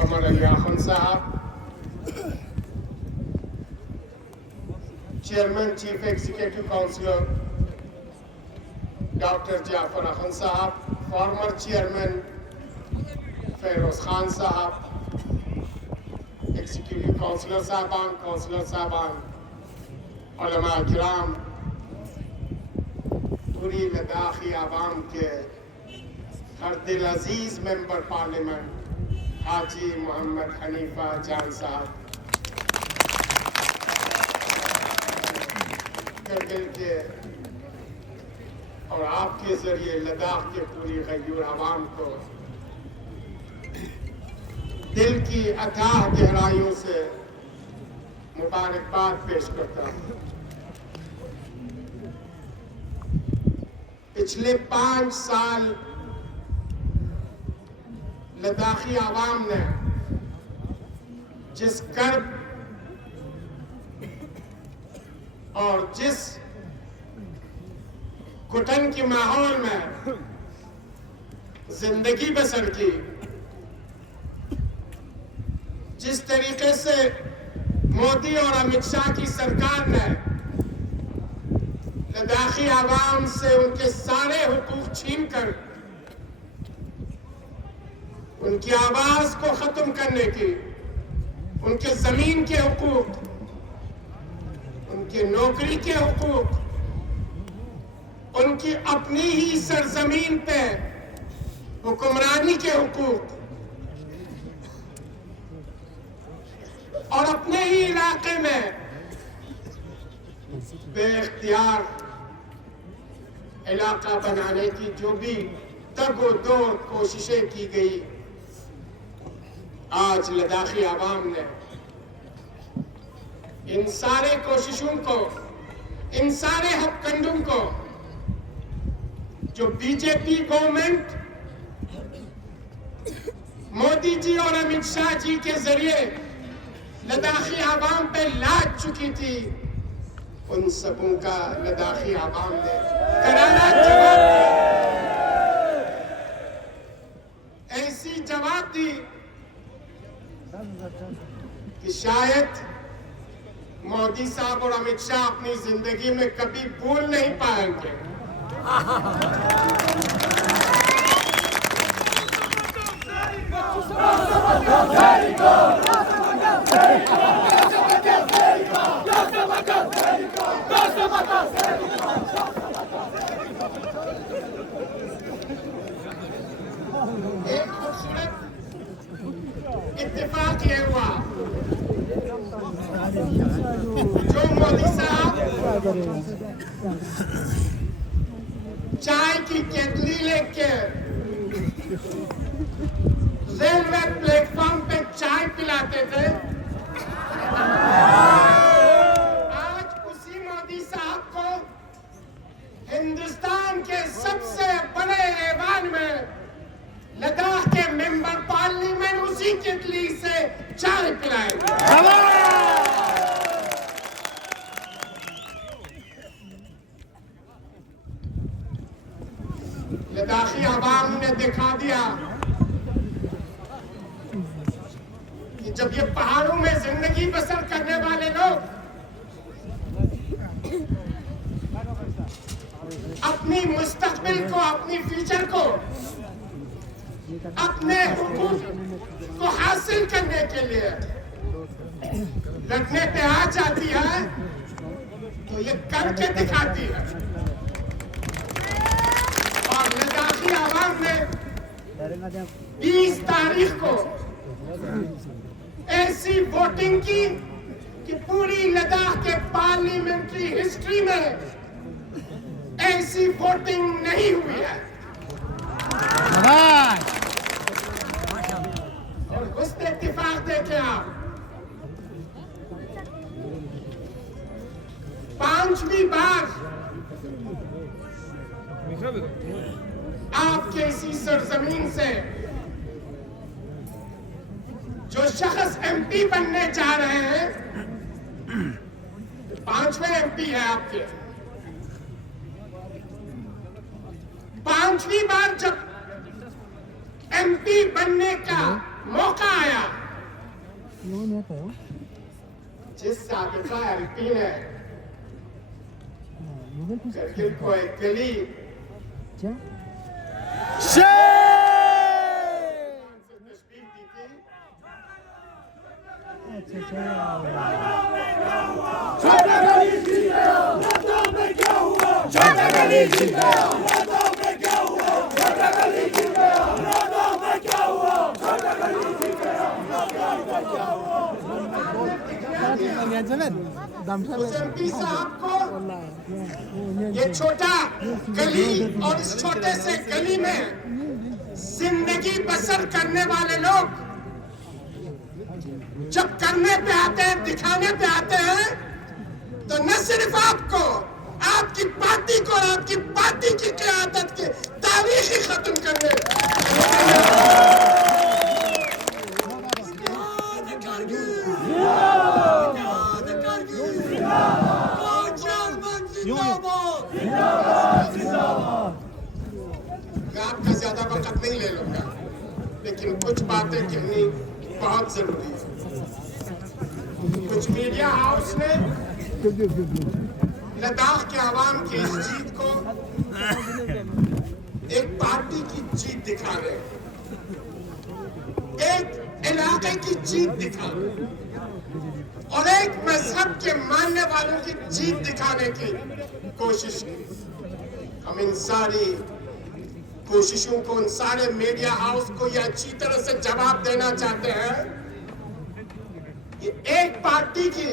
Qamar Ali Akhund sahib, chairman chief executive councillor doctor Jafar Akhund sahib, former chairman Feroz Khan صاحب، executive counsellor صاحبان، علماء کرام، پوری لداخی عوام کے ہر دل عزیز ممبر پارلیمنٹ حاجی محمد حنیفہ جان صاحب، کرگل کے اور آپ کے ذریعے لداخ کے پوری غیور عوام کو دل کی اتھاہ گہرائیوں سے مبارکباد پیش کرتا ہوں۔ پچھلے 5 سال لداخی عوام نے جس کرب اور جس گھٹن کے ماحول میں زندگی بسر کی، جس طریقے سے مودی اور امت شاہ کی سرکار نے لداخی عوام سے ان کے سارے حقوق چھین کر ان کی آواز کو ختم کرنے کی، ان کے زمین کے حقوق، ان کی نوکری کے حقوق، ان کی اپنی ہی سرزمین پہ حکمرانی کے حقوق اور اپنے ہی علاقے میں بے اختیار علاقہ بنانے کی جو بھی تگ و دو کوششیں کی گئی، آج لداخی عوام نے ان سارے کوششوں کو، ان سارے ہتھکنڈوں کو جو B J P government Modi جی اور امت شاہ جی کے ذریعے لداخی عوام پہ لاد چکی تھی، ان سبوں کا لداخی عوام نے کرارا جواب دیا۔ ایسی جواب دی کہ شاید مودی صاحب اور امت شاہ اپنی زندگی میں کبھی بھول نہیں پائیں گے۔ ایک خوبصورت اتفاق یہ ہوا، جو مودی صاحب چائے کی کیٹلی لے کے ریلوے پلیٹ فارم پہ چائے پلاتے تھے، آج اسی مودی صاحب کو ہندوستان کے سب سے بڑے ایوان میں لداخ کے ممبر پارلیمنٹ اسی کیٹلی سے چائے پلائیں گے۔ لداخی عوام نے دکھا دیا کہ جب یہ پہاڑوں میں زندگی بسر کرنے والے لوگ اپنی مستقبل کو، اپنی فیوچر کو، اپنے حقوق کو حاصل کرنے کے لیے لڑنے پہ آ جاتی ہے تو یہ کر کے دکھاتی ہے۔ اور لداخی عوام نے 20 تاریخ کو ایسی ووٹنگ کی کہ پوری لداخ کے پارلیمنٹری ہسٹری میں ایسی ووٹنگ نہیں ہوئی ہے۔ اور حسن اتفاق دیکھیں آپ، 5ویں بار آپ کے اسی سرزمین سے جو شخص ایم پی بننے جا رہے ہیں، 5ویں ایم پی ہے آپ کے، 5ویں بار جب ایم پی بننے کا موقع آیا جس سابقہ ایم پی نے کرگل کو ایک گلی تشبیہ دی تھی، اس ایم پی صاحب کو یہ چھوٹا گلی اور اس چھوٹے سے گلی میں زندگی بسر کرنے والے لوگ جب کرنے پہ آتے ہیں، دکھانے پہ آتے ہیں، تو نہ صرف آپ کو، آپ کی پارٹی کو اور آپ کی پارٹی کی قیادت کی تاریخ ہی ختم کرنے آپ کا زیادہ وقت نہیں لے لوں گا، لیکن کچھ باتیں کہنی بہت ضروری ہے۔ کچھ میڈیا ہاؤس نے لداخ کے عوام کی اس جیت کو ایک پارٹی کی جیت دکھا رہے ہیں، ایک علاقے کی جیت دکھا رہے ہیں، اور ایک مذہب کے ماننے والوں کی جیت دکھانے کی کوشش کی۔ ہم ان ساری کوششوں کو، ان سارے میڈیا ہاؤس کو یہ اچھی طرح سے جواب دینا چاہتے ہیں، یہ ایک پارٹی کی،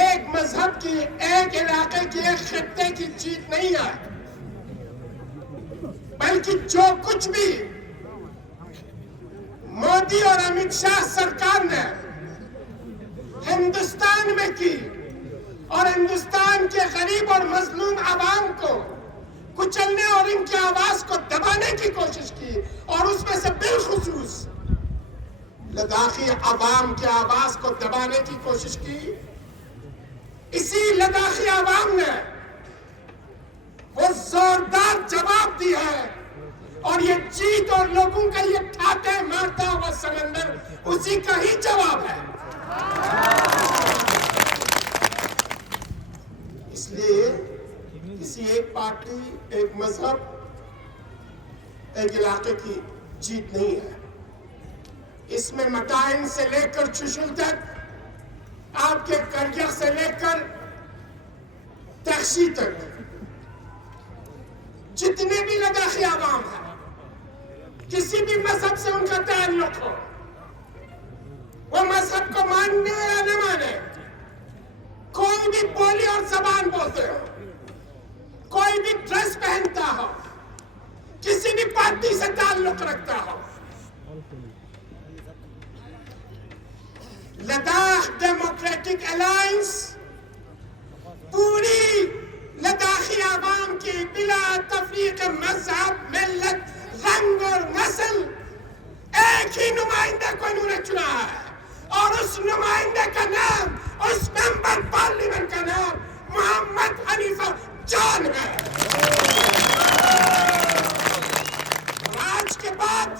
ایک مذہب کی، ایک علاقے کی، ایک خطے کی جیت نہیں ہے، بلکہ جو کچھ بھی مودی اور امت شاہ سرکار نے ہندوستان میں کی اور ہندوستان کے غریب اور مظلوم عوام کو کچلنے اور ان کی آواز کو دبانے کی کوشش کی، اور اس میں سے بالخصوص لداخی عوام کی آواز کو دبانے کی کوشش کی، اسی لداخی عوام نے وہ زوردار جواب دیا ہے، اور یہ جیت اور لوگوں کا یہ ٹھاٹے مارتا ہوا سمندر اسی کا ہی جواب ہے۔ اس لیے کسی ایک پارٹی، ایک مذہب، ایک علاقے کی جیت نہیں ہے، اس میں مٹائن سے لے کر چشل تک، آپ کے کرگل سے لے کر تخشی تک، جتنے بھی لداخی عوام ہیں، کسی بھی مذہب سے ان کا تعلق ہو، وہ مذہب کو ماننے یا نہ مانے، کوئی بھی بولی اور زبان بولتے ہو، کوئی بھی ڈریس پہنتا ہو، کسی بھی پارٹی سے تعلق رکھتا ہو، لداخ ڈیموکریٹک الائنس پوری لداخی عوام کی بلا تفریق مذہب، ملت، رنگ اور نسل ایک ہی نمائندے کو انہوں نے چنا ہے، اور اس نمائندے کا نام، اس ممبر پارلیمنٹ کا نام محمد حنیفہ جان ہے۔ آج کے بعد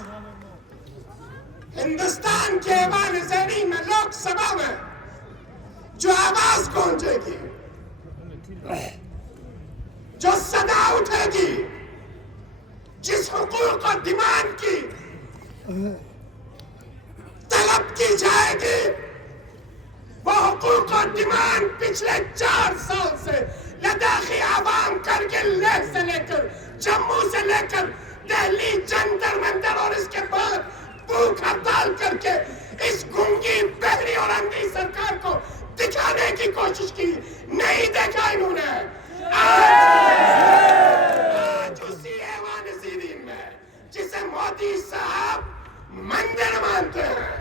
ہندوستان کے ایوان زیریں میں لوک سبھا میں جو آواز پہنچے گی، جو صدا اٹھے گی، جس حقوق اور ڈیمانڈ کی طلب کی جائے گی، وہ حقوق اور ڈیمانڈ پچھلے 4 سال سے لداخی عوام کرگل لیہ سے لے کر، جموں سے لے کر دہلی جنتر منتر اور اس کے بعد بھوک ہڑتال کر کے اس گونگی، بہری اور اندھی سرکار کو دکھانے کی کوشش کی، نہیں دیکھا انہوں نے۔ آج اسی ایوان زیریں میں جسے مودی صاحب مندر مانتے ہیں،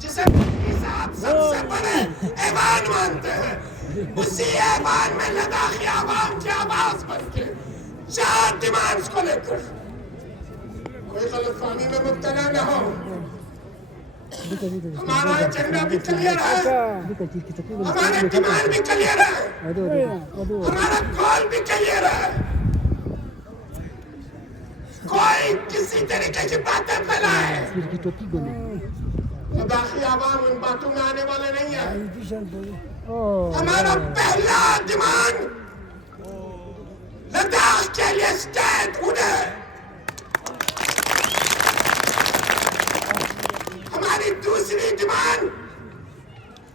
جسے مودی صاحب سب سے بڑے ایوان مانتے ہیں، اسی ایوان میں لداخی عوام کی آواز بن کے 4 ڈیمانڈز کو لے کر کوئی غلط فہمی میں مبتلا نہ ہو۔ ہمارا ایجنڈا بھی کلیئر ہے، ہمارے ڈیمانڈ بھی کلیئر ہے، ہمارا کال بھی کلیئر ہے۔ کوئی کسی طریقے کی باتیں پھیلائے، لداخی عوام ان باتوں میں آنے والے نہیں ہیں. ہمارا پہلا ڈیمانڈ لداخ کے لیے اسٹیٹ ہوڈ ہے. ہماری دوسری ڈیمانڈ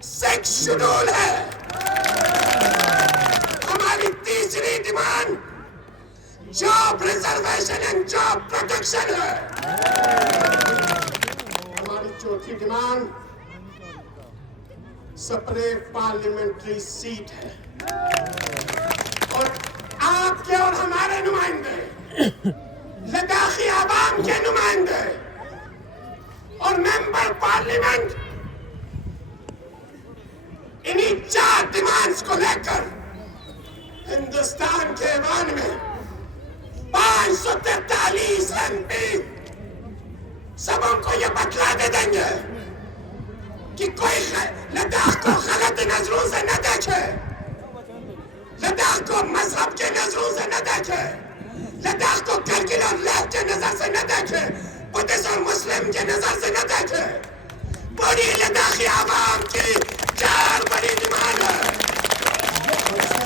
6 شیڈول ہے. ہماری تیسری demand job reservation and job protection ہے. ہماری چوتھی ڈیمانڈ سپریٹ پارلیمنٹری سیٹ ہے. اور آپ کے اور ہمارے نمائندے، لداخی عوام کے نمائندے اور ممبر پارلیمنٹ انہی 4 ڈیمانڈز کو لے کر ہندوستان کے ایوان میں 543 MP سبوں کو یہ بتلا دے دیں گے کہ کوئی لداخ کو غلط نظروں سے نہ دیکھے، لداخ کو مذہب کے نظروں سے نہ دیکھے، لداخ کو کرگل اور لیف کے نظر سے نہ دیکھے، بدھسٹ اور مسلم کے نظر سے نہ دیکھے. پوری لداخی عوام کی 4 بڑی ڈیمانڈ ہے.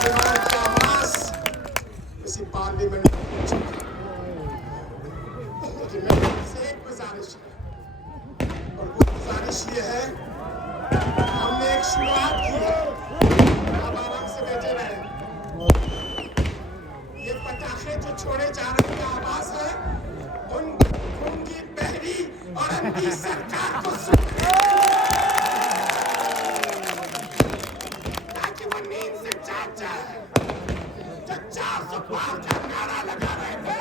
ڈیمانڈ کا آواز اسی پارلیمنٹ میں پہنچ چکا ہے. لیکن میرے سے ایک گزارش ہے، اور وہ گزارش یہ ہے، ہم نے ایک شروعات کی ہے. آپ آرام سے بیٹھے رہیں. یہ پٹاخے جو چھوڑے جا رہے ہیں آواز ہے ان گونگی بہری اور اندھی سرکار کو تاکہ وہ نیند سے جاگ جائے. جو 400 پار کا نعرہ لگا رہے تھے،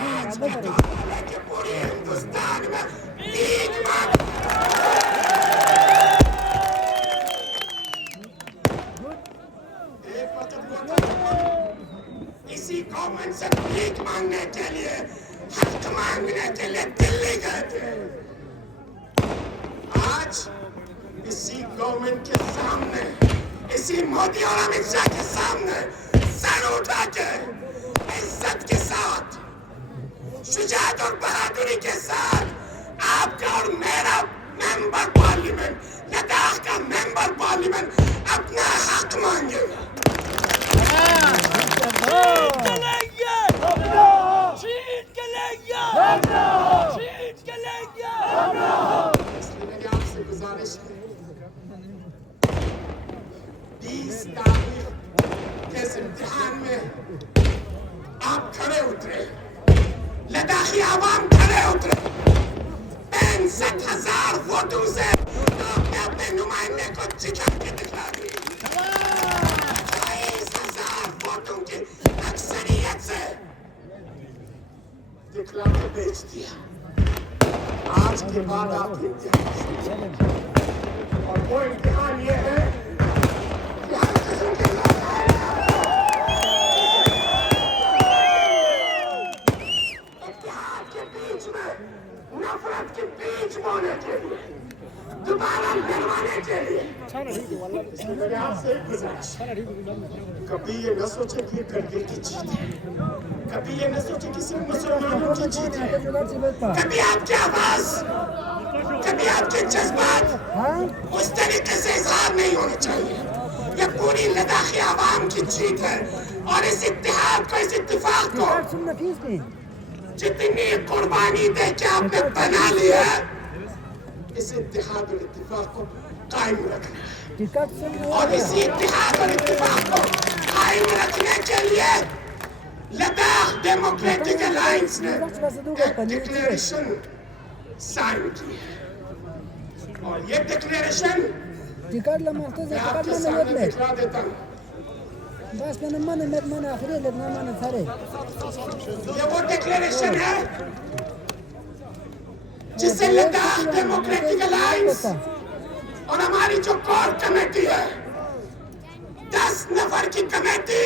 آج کا دور ہے کہ پوری ہندوستان میں بھیک مانگ اسی گورنمنٹ سے بھیک مانگنے کے لیے، حق مانگنے کے لیے دلی گئے تھے. آج اسی گورنمنٹ کے سامنے، اسی مودی اور امت شاہ کے سامنے سر اٹھا کے عزت کے ساتھ، شجاعت اور بہادری کے ساتھ آپ کا اور میرا ممبر پارلیمنٹ، لداخ کا ممبر پارلیمنٹ اپنا حق مانگے گا. میری آپ سے گزارش ہے، 20 تاریخ کے اس امتحان میں آپ کھڑے اترے، لداخی عوام کھڑے اترے. 65,000 ووٹوں سے آپ نے اپنے نمائندے کو جگہ کے دکھا دی. 22,000 ووٹوں کی اکثریت سے دکھلا کے بیچ دیا. آج کے بعد آپ امتحان، اور وہ امتحان یہ ہے کہ ہر قسم کے اتحاد کے بیچ میں، نفرت کے بیچ بونے کے لیے، دوبارہ لڑوانے کے لیے. میرے آپ سے ایک گزارش، کبھی یہ نہ سوچے کہ یہ کرگل کی جیت ہے، کبھی یہ نہ سوچے کہ صرف مسلمانوں کی جیت ہے. کبھی آپ کی آواز، کبھی آپ کے جذبات اس طریقے سے اظہار نہیں ہونے چاہیے. یہ پوری لداخی عوام کی جیت ہے، اور اس اتحاد کو، اس اتفاق کو جتنی قربانی دے کے آپ نے بنا لیا، اس اتحاد اور اتفاق کو قائم رکھنا ہے. اور اسی اتحاد اور اتفاق کو قائم رکھنے کے لیے لداخ ڈیموکریٹک الائنس نے ایک ڈکلیریشن سائن کی ہے. اور یہ ڈکلیریشن میں آپ کے سامنے دکھا دیتا ہوں. یہ وہ ڈکلیریشن ہے جسے لداخ ڈیموکریٹک الائنس اور ہماری جو کور کمیٹی ہے، 10 نفر کی کمیٹی،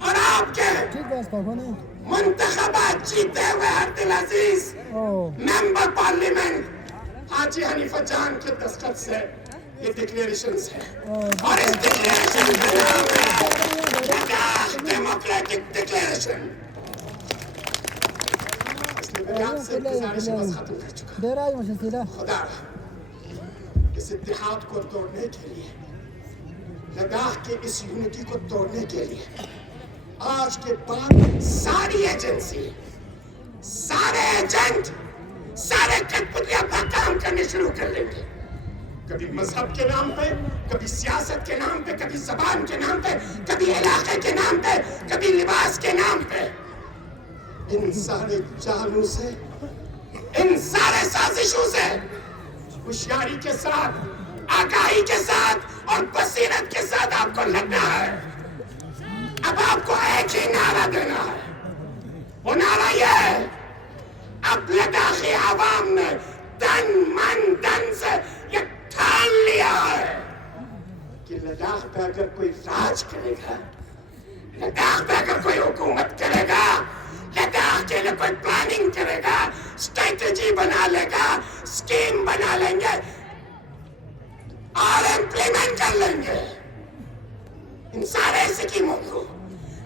اور آپ کے منتخبات جیتے ہوئے عبد العزیز ممبر پارلیمنٹ حاجی حنیفہ جان کے دستخط سے یہ ڈکلیریشنز ہے. اور اس ڈکلیریشن کا نام ہے لداخ ڈیموکریٹک ڈکلیریشن. اس لیے میں آپ سے گزارش بس ختم کر چکا. خدا اس اتحاد کو توڑنے کے لیے، لداخ کے اس یونٹی کو توڑنے کے لیے آج کے بعد ساری ایجنسی، سارے ایجنٹ، سارے کٹپٹلی اپنا کام کرنے شروع کر دیں گے. کبھی مذہب کے نام پہ، کبھی سیاست کے نام پہ، کبھی زبان کے نام پہ، کبھی علاقے کے نام پہ، کبھی لباس کے نام پہ. ان سارے چالوں سے، ان سارے سازشوں سے ہوشیاری کے ساتھ، آگاہی کے ساتھ اور بصیرت کے ساتھ آپ کو لڑنا ہے. اب آپ کو ایک ہی نعرہ دینا ہے، وہ نعرہ یہ ہے، اب لداخی عوام نے تن من دن سے یہ ٹھان لیا ہے کہ لداخ پہ اگر کوئی راج کرے گا، لداخ پہ اگر کوئی حکومت کرے گا، لداخ کے لیے کوئی پلاننگ کرے گا، اسٹریٹجی بنا لے گا، اسکیم بنا لیں گے اور امپلیمنٹ کر لیں گے ان سارے اسکیموں کو.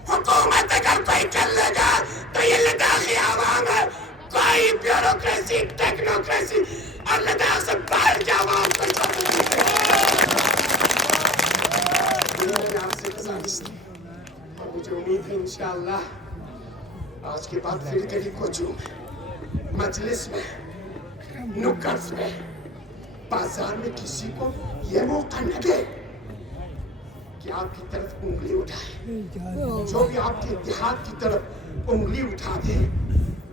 حکومت اگر کوئی کر لے گا تو یہ لداخی عوام ہے. کوئی بیوروکریسی، ٹیکنوکریسی اور لداخ سے باہر کے عوام کو آپ سے گزارش تھی اور مجھے امید ہے انشاءاللہ آج کے بعد پھر کبھی کوچوں میں، مجلس میں، نکڑ میں، بازار میں کسی کو یہ موقع نہ دے کہ آپ کی طرف انگلی اٹھائے. جو بھی آپ کے اتحاد کی طرف انگلی اٹھا دے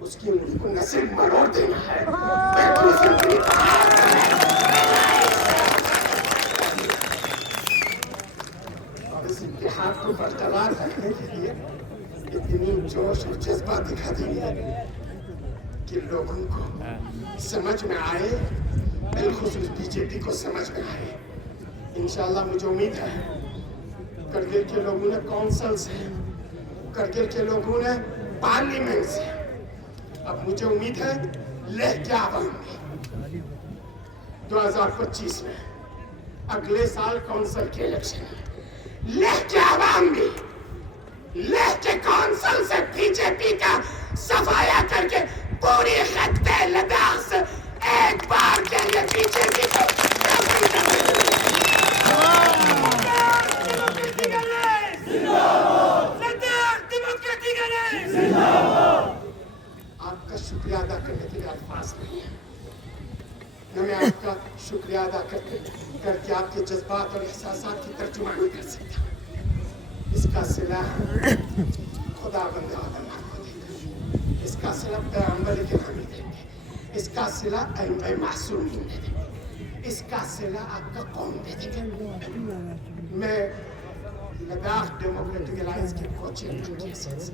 اس کی انگلی کو نصب مروڑ دینا ہے. اور اس اتحاد کو برقرار رکھنے کے لیے اتنی جوش اور جذبہ دکھا دیں گے کہ لوگوں کو سمجھ میں آئے، بالخصوص بی جے پی کو سمجھ میں آئے. انشاءاللہ مجھے امید ہے کرگل کے لوگوں نے کونسل سے، کرگل کے لوگوں نے پارلیمنٹ سے، اب مجھے امید ہے لیہ کے عوام میں 2025 میں، اگلے سال کونسل کے الیکشن میں، لیہ کے عوام بھی لیہ کے کونسل سے بی جے پی کا صفایا کر کے پوری خطے لداخ سے ایک بار کے لیے بی جے پی کو ختم کر دیں گے. آپ کا شکریہ ادا کرنے کے لیے الفاظ نہیں ہے. نہ میں آپ کا شکریہ ادا کر کے آپ کے جذبات اور احساسات کی ترجمانی کر سکتا. اس کا صلہ خدا بندہ آدم کو دے گا، اس کا صلہ پیغمبر گرامی دیں گے، اس کا صلہ ائمہ معصومین دے دیں گے، اس کا صلہ آپ کا قوم دے دے گا. میں لداخ ڈیموکریٹک الائنس کے کو-چیئرمین کی حیثیت سے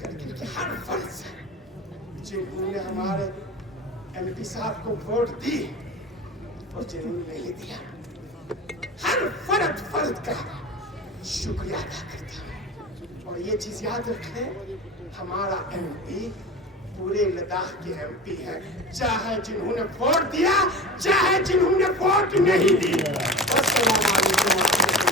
کرگل کے ہر فرد سے، جنہوں نے ہمارے ایم پی صاحب کو ووٹ دی اور جنہوں نے نہیں دیا، ہر فرد کا شکریہ ادا کرتا ہوں. اور یہ چیز یاد رکھیں، ہمارا ایم پی پورے لداخ کے ایم پی ہے، چاہے جنہوں نے ووٹ دیا، چاہے جنہوں نے ووٹ نہیں دی. السلام علیکم.